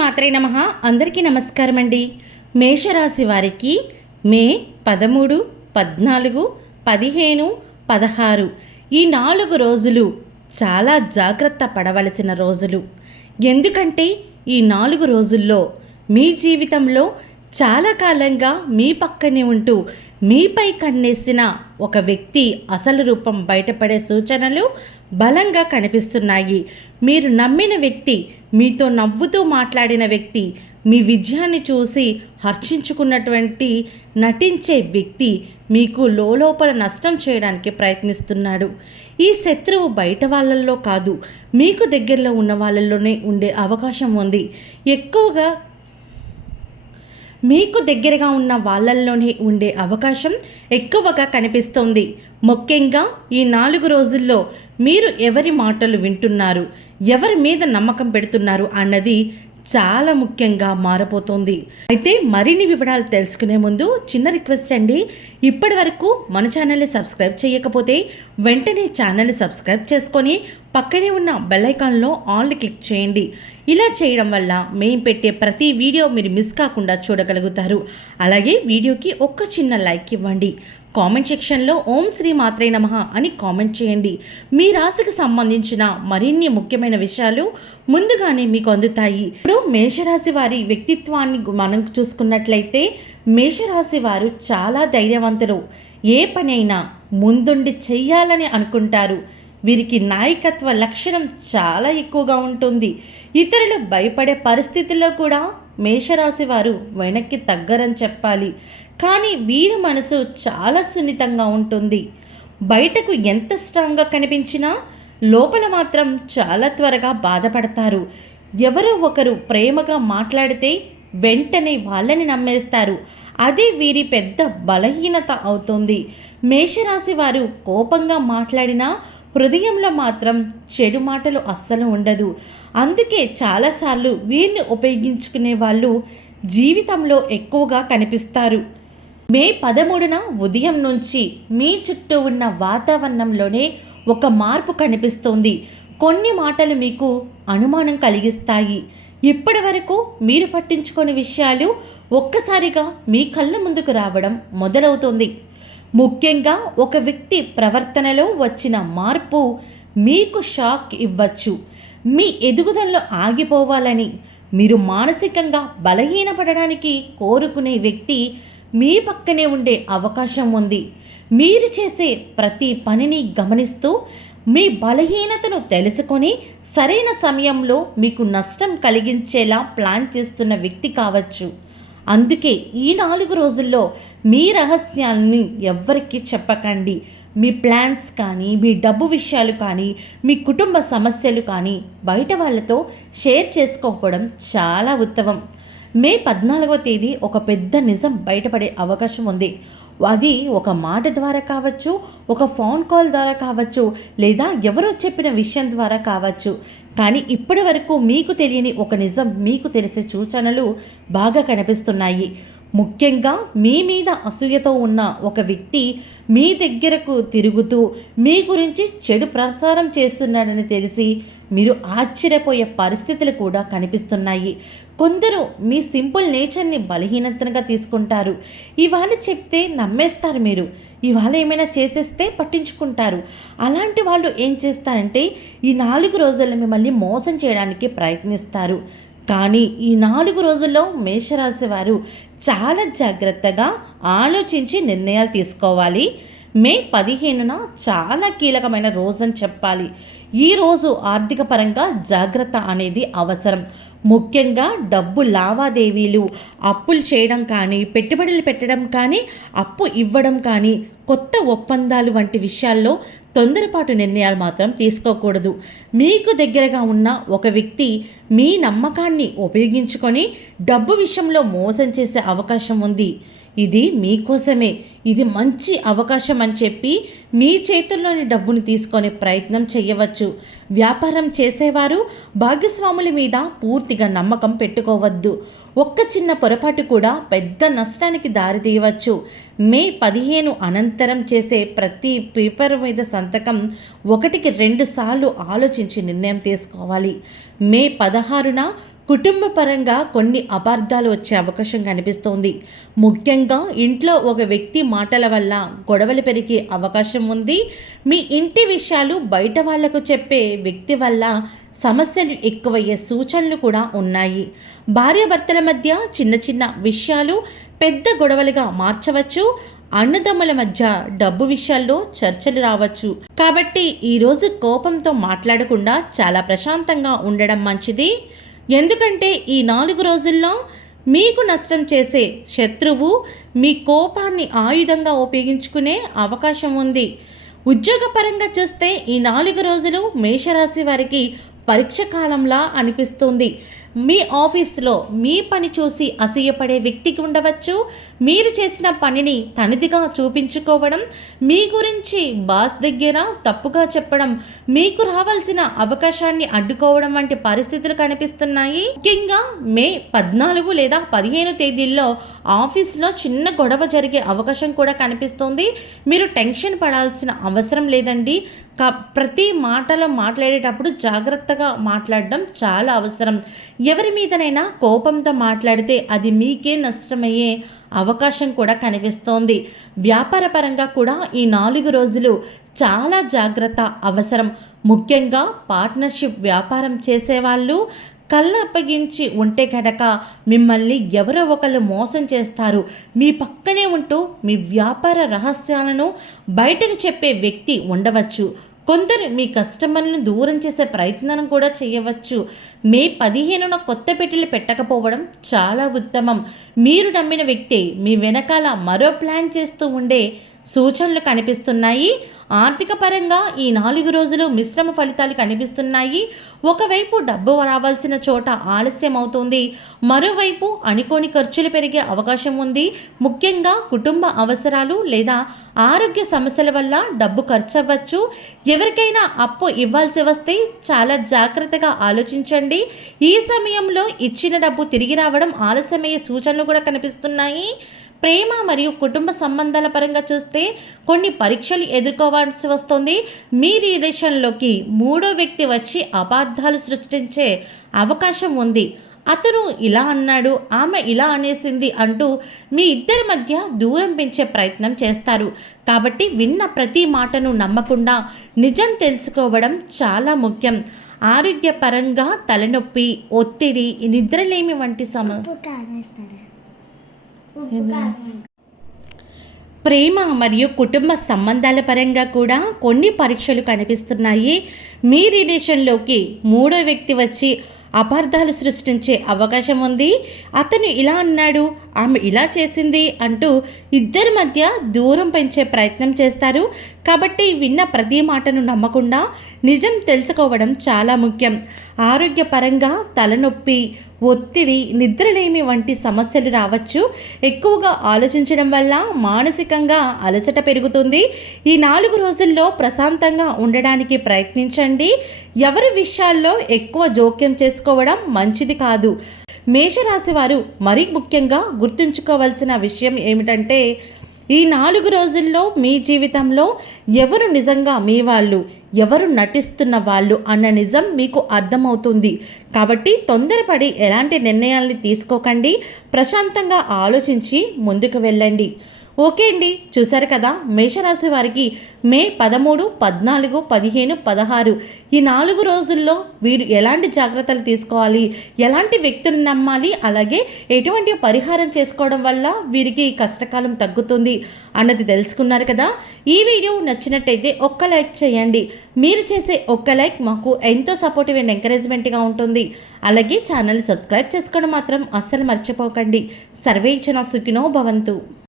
మాత్రే నమః. అందరికీ నమస్కారం అండి. మేషరాశి వారికి మే 13, 14, 15, 16 ఈ 4 రోజులు చాలా జాగ్రత్త పడవలసిన రోజులు. ఎందుకంటే ఈ 4 రోజుల్లో మీ జీవితంలో చాలా కాలంగా మీ పక్కనే ఉంటూ మీపై కన్నేసిన ఒక వ్యక్తి అసలు రూపం బయటపడే సూచనలు బలంగా కనిపిస్తున్నాయి. మీరు నమ్మిన వ్యక్తి, మీతో నవ్వుతూ మాట్లాడిన వ్యక్తి, మీ విజయాన్ని చూసి హర్షించుకున్నటువంటి నటించే వ్యక్తి మీకు లోపల నష్టం చేయడానికి ప్రయత్నిస్తున్నాడు. ఈ శత్రువు బయట వాళ్ళల్లో కాదు, మీకు దగ్గరలో ఉన్న వాళ్ళల్లోనే ఉండే అవకాశం ఉంది. ఎక్కువగా మీకు దగ్గరగా ఉన్న వాళ్ళల్లోనే ఉండే అవకాశం ఎక్కువగా కనిపిస్తోంది. ముఖ్యంగా ఈ 4 రోజుల్లో మీరు ఎవరి మాటలు వింటున్నారు, ఎవరి మీద నమ్మకం పెడుతున్నారు అన్నది చాలా ముఖ్యంగా మారబోతోంది. అయితే మరిన్ని వివరాలు తెలుసుకునే ముందు చిన్న రిక్వెస్ట్ అండి. ఇప్పటి వరకు మన ఛానల్ని సబ్స్క్రైబ్ చేయకపోతే వెంటనే ఛానల్ని సబ్స్క్రైబ్ చేసుకొని పక్కనే ఉన్న బెల్ ఐకాన్లో ఆల్ని క్లిక్ చేయండి. ఇలా చేయడం వల్ల మేము పెట్టే ప్రతి వీడియో మీరు మిస్ కాకుండా చూడగలుగుతారు. అలాగే వీడియోకి ఒక చిన్న లైక్ ఇవ్వండి. కామెంట్ సెక్షన్లో ఓం శ్రీ మాత్రే నమః అని కామెంట్ చేయండి. మీ రాశికి సంబంధించిన మరిన్ని ముఖ్యమైన విషయాలు ముందుగానే మీకు అందుతాయి. ఇప్పుడు మేషరాశి వారి వ్యక్తిత్వాన్ని మనం చూసుకున్నట్లయితే మేషరాశి వారు చాలా ధైర్యవంతులు. ఏ పనైనా ముందుండి చెయ్యాలని అనుకుంటారు. వీరికి నాయకత్వ లక్షణం చాలా ఎక్కువగా ఉంటుంది. ఇతరులు భయపడే పరిస్థితుల్లో కూడా మేషరాశి వారు వెనక్కి తగ్గరని చెప్పాలి. కానీ వీరి మనసు చాలా సున్నితంగా ఉంటుంది. బయటకు ఎంత స్ట్రాంగ్గా కనిపించినా లోపల మాత్రం చాలా త్వరగా బాధపడతారు. ఎవరో ఒకరు ప్రేమగా మాట్లాడితే వెంటనే వాళ్ళని నమ్మేస్తారు. అదే వీరి పెద్ద బలహీనత అవుతుంది. మేషరాశి వారు కోపంగా మాట్లాడినా హృదయంలో మాత్రం చెడు మాటలు అస్సలు ఉండదు. అందుకే చాలాసార్లు వీరిని ఉపయోగించుకునే వాళ్ళు జీవితంలో ఎక్కువగా కనిపిస్తారు. మే 13న ఉదయం నుంచి మీ చుట్టూ ఉన్న వాతావరణంలోనే ఒక మార్పు కనిపిస్తోంది. కొన్ని మాటలు మీకు అనుమానం కలిగిస్తాయి. ఇప్పటి వరకు మీరు పట్టించుకునే విషయాలు ఒక్కసారిగా మీ కళ్ళ ముందుకు రావడం మొదలవుతుంది. ముఖ్యంగా ఒక వ్యక్తి ప్రవర్తనలో వచ్చిన మార్పు మీకు షాక్ ఇవ్వచ్చు. మీ ఎదుగుదలలో ఆగిపోవాలని, మీరు మానసికంగా బలహీనపడడానికి కోరుకునే వ్యక్తి మీ పక్కనే ఉండే అవకాశం ఉంది. మీరు చేసే ప్రతి పనిని గమనిస్తూ మీ బలహీనతను తెలుసుకొని సరైన సమయంలో మీకు నష్టం కలిగించేలా ప్లాన్ చేస్తున్న వ్యక్తి కావచ్చు. అందుకే ఈ 4 రోజుల్లో మీ రహస్యాలని ఎవ్వరికీ చెప్పకండి. మీ ప్లాన్స్ కానీ, మీ డబ్బు విషయాలు కానీ, మీ కుటుంబ సమస్యలు కానీ బయట వాళ్ళతో షేర్ చేసుకోకపోవడం చాలా ఉత్తమం. మే 14వ తేదీ ఒక పెద్ద నిజం బయటపడే అవకాశం ఉంది. అది ఒక మాట ద్వారా కావచ్చు, ఒక ఫోన్ కాల్ ద్వారా కావచ్చు, లేదా ఎవరో చెప్పిన విషయం ద్వారా కావచ్చు. కానీ ఇప్పటి వరకు మీకు తెలియని ఒక నిజం మీకు తెలిసే సూచనలు బాగా కనిపిస్తున్నాయి. ముఖ్యంగా మీ మీద అసూయతో ఉన్న ఒక వ్యక్తి మీ దగ్గరకు తిరుగుతూ మీ గురించి చెడు ప్రసారం చేస్తున్నాడని తెలిసి మీరు ఆశ్చర్యపోయే పరిస్థితులు కూడా కనిపిస్తున్నాయి. కొందరు మీ సింపుల్ నేచర్ని బలహీనతగా తీసుకుంటారు. ఇవాళ చెప్తే నమ్మేస్తారు, మీరు ఇవాళ ఏమైనా చేసేస్తే పట్టించుకుంటారు. అలాంటి వాళ్ళు ఏం చేస్తారంటే ఈ 4 రోజుల్లో మిమ్మల్ని మోసం చేయడానికి ప్రయత్నిస్తారు. కానీ ఈ 4 రోజుల్లో మేషరాశి వారు చాలా జాగ్రత్తగా ఆలోచించి నిర్ణయాలు తీసుకోవాలి. మే 15న చాలా కీలకమైన రోజని చెప్పాలి. ఈరోజు ఆర్థిక పరంగా జాగ్రత్త అనేది అవసరం. ముఖ్యంగా డబ్బు లావాదేవీలు, అప్పులు చేయడం కానీ, పెట్టుబడులు పెట్టడం కానీ, అప్పు ఇవ్వడం కానీ, కొత్త ఒప్పందాలు వంటి విషయాల్లో తొందరపాటు నిర్ణయాలు మాత్రం తీసుకోకూడదు. మీకు దగ్గరగా ఉన్న ఒక వ్యక్తి మీ నమ్మకాన్ని ఉపయోగించుకొని డబ్బు విషయంలో మోసం చేసే అవకాశం ఉంది. ఇది మీకోసమే, ఇది మంచి అవకాశం అని చెప్పి మీ చేతుల్లోని డబ్బుని తీసుకునే ప్రయత్నం చేయవచ్చు. వ్యాపారం చేసేవారు భాగస్వాముల మీద పూర్తిగా నమ్మకం పెట్టుకోవద్దు. ఒక్క చిన్న పొరపాటు కూడా పెద్ద నష్టానికి దారితీయవచ్చు. మే 15 అనంతరం చేసే ప్రతి పేపర్ మీద సంతకం 1కి 2 సార్లు ఆలోచించి నిర్ణయం తీసుకోవాలి. మే 16న కుటుంబ పరంగా కొన్ని అపార్థాలు వచ్చే అవకాశం కనిపిస్తోంది. ముఖ్యంగా ఇంట్లో ఒక వ్యక్తి మాటల వల్ల గొడవలు పెరిగే అవకాశం ఉంది. మీ ఇంటి విషయాలు బయట వాళ్లకు చెప్పే వ్యక్తి వల్ల సమస్యలు ఎక్కువయ్యే సూచనలు కూడా ఉన్నాయి. భార్యాభర్తల మధ్య చిన్న చిన్న విషయాలు పెద్ద గొడవలుగా మార్చవచ్చు. అన్నదమ్ముల మధ్య డబ్బు విషయాల్లో చర్చలు రావచ్చు. కాబట్టి ఈరోజు కోపంతో మాట్లాడకుండా చాలా ప్రశాంతంగా ఉండడం మంచిది. ఎందుకంటే ఈ 4 రోజుల్లో మీకు నష్టం చేసే శత్రువు మీ కోపాన్ని ఆయుధంగా ఉపయోగించుకునే అవకాశం ఉంది. ఉద్యోగపరంగా చూస్తే ఈ 4 రోజులు మేషరాశి వారికి పరీక్ష కాలంలా అనిపిస్తుంది. మీ ఆఫీస్లో మీ పని చూసి అసూయపడే వ్యక్తికి ఉండవచ్చు. మీరు చేసిన పనిని తనదిగా చూపించుకోవడం, మీ గురించి బాస్ దగ్గర తప్పుగా చెప్పడం, మీకు రావాల్సిన అవకాశాన్ని అడ్డుకోవడం వంటి పరిస్థితులు కనిపిస్తున్నాయి. ముఖ్యంగా మే 14 లేదా 15 తేదీల్లో ఆఫీస్లో చిన్న గొడవ జరిగే అవకాశం కూడా కనిపిస్తుంది. మీరు టెన్షన్ పడాల్సిన అవసరం లేదండి. ప్రతి మాటలో మాట్లాడేటప్పుడు జాగ్రత్తగా మాట్లాడడం చాలా అవసరం. ఎవరి మీదనైనా కోపంతో మాట్లాడితే అది మీకే నష్టమయ్యే అవకాశం కూడా కనిపిస్తోంది. వ్యాపార పరంగా కూడా ఈ 4 రోజులు చాలా జాగ్రత్త అవసరం. ముఖ్యంగా పార్ట్నర్షిప్ వ్యాపారం చేసేవాళ్ళు కళ్ళు అప్పగించి ఉంటే కనుక మిమ్మల్ని ఎవరో ఒకళ్ళు మోసం చేస్తారు. మీ పక్కనే ఉంటూ మీ వ్యాపార రహస్యాలను బయటకు చెప్పే వ్యక్తి ఉండవచ్చు. కొందరు మీ కస్టమర్లను దూరం చేసే ప్రయత్నం కూడా చేయవచ్చు. మే 15న కొత్త పెట్టెలు పెట్టకపోవడం చాలా ఉత్తమం. మీరు నమ్మిన వ్యక్తి మీ వెనకాల మరో ప్లాన్ చేస్తూ ఉండే సూచనలు కనిపిస్తున్నాయి. ఆర్థిక పరంగా ఈ 4 రోజులు మిశ్రమ ఫలితాలు కనిపిస్తున్నాయి. ఒకవైపు డబ్బు రావాల్సిన చోట ఆలస్యం అవుతుంది. మరోవైపు అనుకోని ఖర్చులు పెరిగే అవకాశం ఉంది. ముఖ్యంగా కుటుంబ అవసరాలు లేదా ఆరోగ్య సమస్యల వల్ల డబ్బు ఖర్చు అవ్వచ్చు. ఎవరికైనా అప్పు ఇవ్వాల్సి వస్తే చాలా జాగ్రత్తగా ఆలోచించండి. ఈ సమయంలో ఇచ్చిన డబ్బు తిరిగి రావడం ఆలస్యమయ్యే సూచనలు కూడా కనిపిస్తున్నాయి. ప్రేమ మరియు కుటుంబ సంబంధాల పరంగా చూస్తే కొన్ని పరీక్షలు ఎదుర్కోవాల్సి వస్తుంది. మీ రిలేషన్లోకి 3వ వ్యక్తి వచ్చి అపార్థాలు సృష్టించే అవకాశం ఉంది. అతను ఇలా అన్నాడు, ఆమె ఇలా అనేసింది అంటూ మీ ఇద్దరి మధ్య దూరం పెంచే ప్రయత్నం చేస్తారు. కాబట్టి విన్న ప్రతి మాటను నమ్మకుండా నిజం తెలుసుకోవడం చాలా ముఖ్యం. ఆరోగ్యపరంగా తలనొప్పి, ఒత్తిడి, నిద్రలేమి వంటి ప్రేమ మరియు కుటుంబ సంబంధాల పరంగా కూడా కొన్ని పరీక్షలు కనిపిస్తున్నాయి. మీ రిలేషన్లోకి 3వ వ్యక్తి వచ్చి అపార్థాలు సృష్టించే అవకాశం ఉంది. అతను ఇలా అన్నాడు, ఆమె ఇలా చేసింది అంటూ ఇద్దరి మధ్య దూరం పెంచే ప్రయత్నం చేస్తారు. కాబట్టి విన్న ప్రతి మాటను నమ్మకుండా నిజం తెలుసుకోవడం చాలా ముఖ్యం. ఆరోగ్యపరంగా తలనొప్పి, ఒత్తిడి, నిద్రలేమి వంటి సమస్యలు రావచ్చు. ఎక్కువగా ఆలోచించడం వల్ల మానసికంగా అలసట పెరుగుతుంది. ఈ 4 రోజుల్లో ప్రశాంతంగా ఉండడానికి ప్రయత్నించండి. ఎవరి విషయాల్లో ఎక్కువ జోక్యం చేసుకోవడం మంచిది కాదు. మేషరాశి వారు మరీ ముఖ్యంగా గుర్తుంచుకోవాల్సిన విషయం ఏమిటంటే, ఈ 4 రోజుల్లో మీ జీవితంలో ఎవరు నిజంగా మీ వాళ్ళు, ఎవరు నటిస్తున్న వాళ్ళు అన్న నిజం మీకు అర్థమవుతుంది. కాబట్టి తొందరపడి ఎలాంటి నిర్ణయాల్ని తీసుకోకండి. ప్రశాంతంగా ఆలోచించి ముందుకు వెళ్ళండి. ఓకే అండి, చూసారు కదా మేషరాశి వారికి మే 13, 14, 15, 16 ఈ 4 రోజుల్లో వీరు ఎలాంటి జాగ్రత్తలు తీసుకోవాలి, ఎలాంటి వ్యక్తులను నమ్మాలి, అలాగే ఎటువంటి పరిహారం చేసుకోవడం వల్ల వీరికి కష్టకాలం తగ్గుతుంది అన్నది తెలుసుకున్నారు కదా. ఈ వీడియో నచ్చినట్టయితే ఒక్క లైక్ చేయండి. మీరు చేసే ఒక్క లైక్ మాకు ఎంతో సపోర్టివ్ అండ్ ఎంకరేజ్మెంట్గా ఉంటుంది. అలాగే ఛానల్ సబ్స్క్రైబ్ చేసుకోవడం మాత్రం అస్సలు మర్చిపోకండి. సర్వే జన సుఖినో భవంతు.